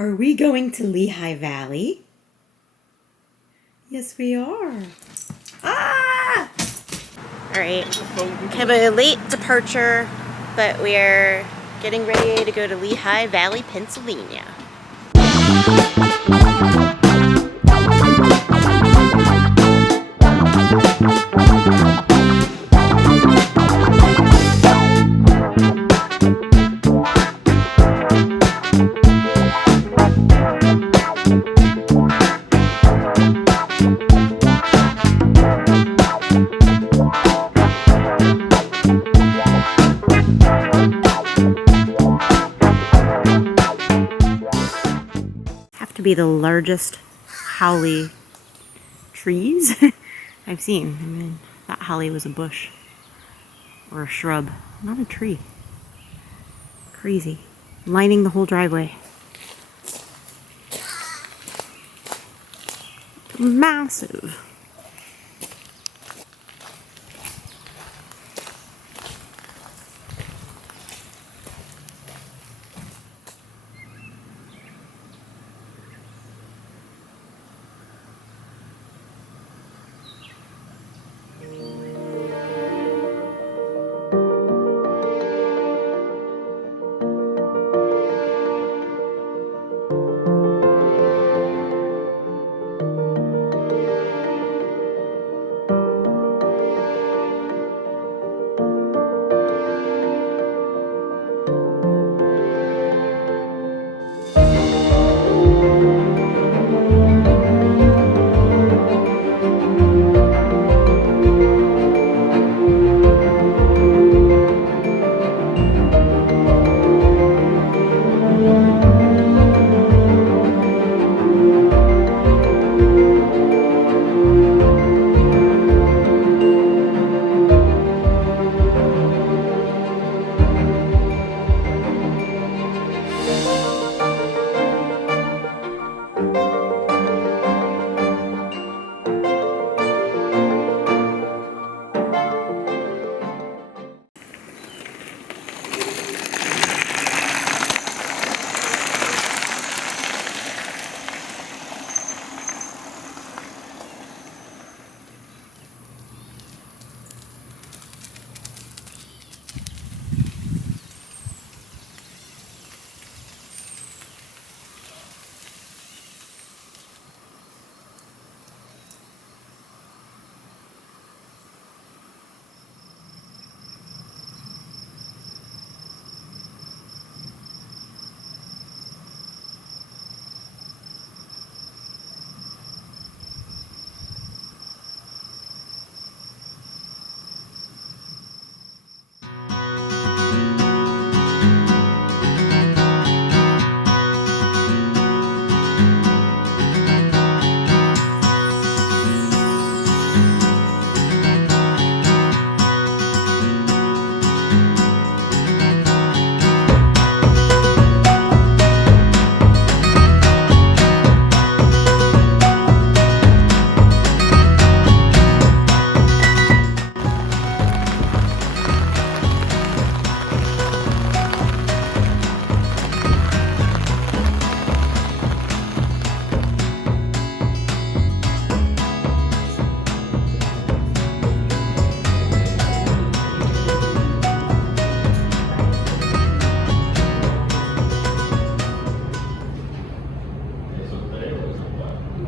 Are we going to Lehigh Valley? Yes, we are. Ah! Alright, kind of a late departure, but we are getting ready to go to Lehigh Valley, Pennsylvania. To be the largest holly trees I've seen. I mean, that holly was a bush or a shrub, not a tree. Crazy. Lining the whole driveway. Massive.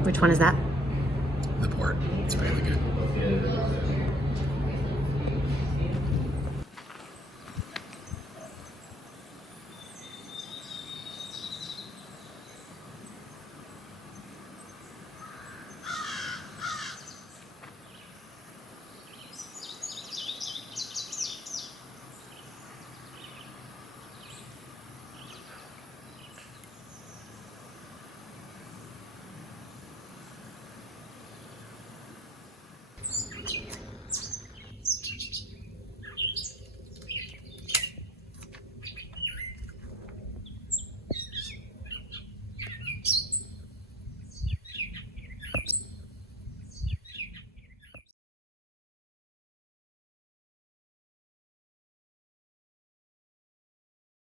Which one is that?